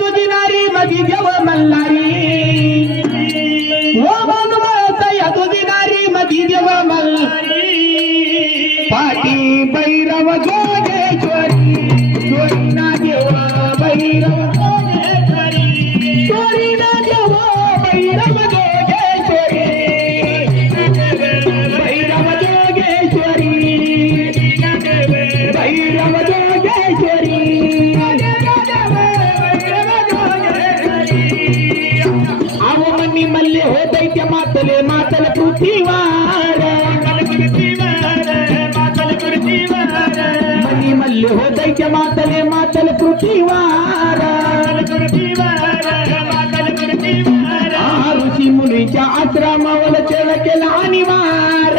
तुझी नारी मधी देव मल्हारी हो मानवतया तुझी नारी मधी देव मल्हारी पाठी भैरव जोगेश्वरी चोरी ना देव भैरव जोगेश्वरी चोरी ना देव भैरव जोगेश्वरी भैरव जोगेश्वरी भैरव जोगेश्वरी आवो मनी मल्ले हो दैत्य मातले मातल पृथ्वीवर मनी मल्ले हो दैत्य मातले मातल पृथ्वीवर ऋषी मुनीच्या आश्रमावर चल केला अनिवार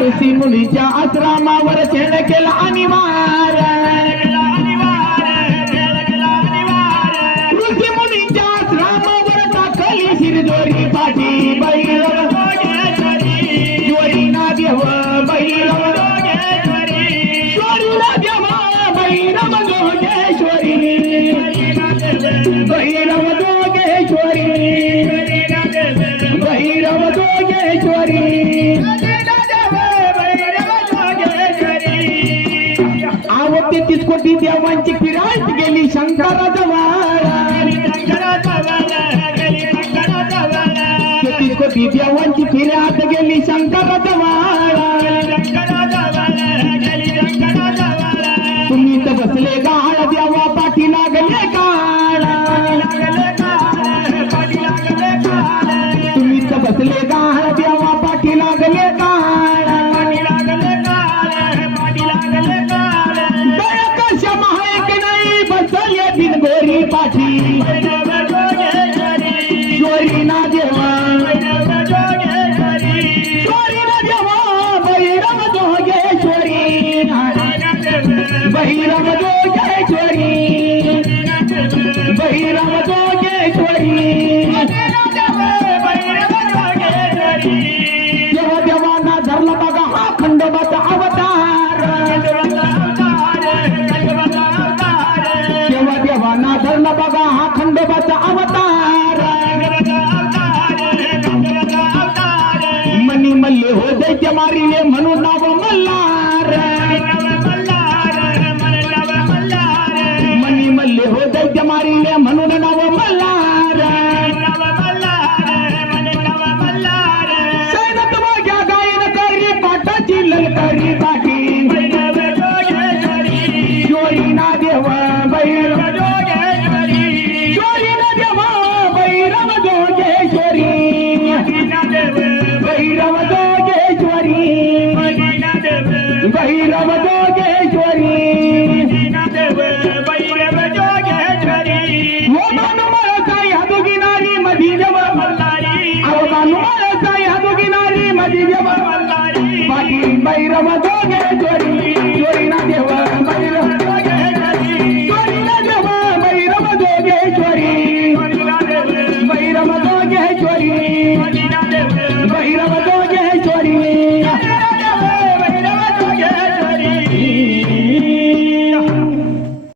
ऋषी मुनीच्या आश्रमावर चल केला अनिवार ऋषी मुनीच्या आश्रमावर टाकली शिरजोरी पाठी भैरव जोरी ना देव भैरव जोरी ना देव भैरव जोगेश्वरी भैरव जोगेश्वरी भैरव जोगेश्वरी आवते 30 कोटी देवांची फिरायत गेली शंकराचा वाडा 30 कोटी देवांची फिरायत गेली शंकराचा वाडा तुम्ही तर बसले गाळ देवा पाठी लागले काळा तुम्ही तर बसले गाळ देवा पाठी लागले काळा दया कशा महायक नाही बसले बिनगोरी पाठी चोरी ना देवा चोरी ना देवा भैरव जोगेश्वरी भैरव जोगेश्वरी भैरव जोगेश्वरी देवा देवाना धरला बघा हा खंडोबाचा अवतार देवा देवाना धरला बघा हा खंडोबाचा अवतार मनी मल्ले हो दैत्य मारिले म्हणून नाव मल्हार मनी मल्ले हो दैत्य मारिले म्हणून नाव मल्हार सैनत वाग्या गायन करी पाटाची ललकारी पाठी चोरी ना देव भैरव चोरी ना देव भैरव जोगेश्वरी भैरव जोगेश्वरी भैरव जोगेश्वरी हो मानुमळचा ह्या दोघी नारी मधी देव मल्हारी अहो मानुमळचा ह्या दोघी नारी मधी देव मल्हारी पाठी भैरव जोगेश्वरी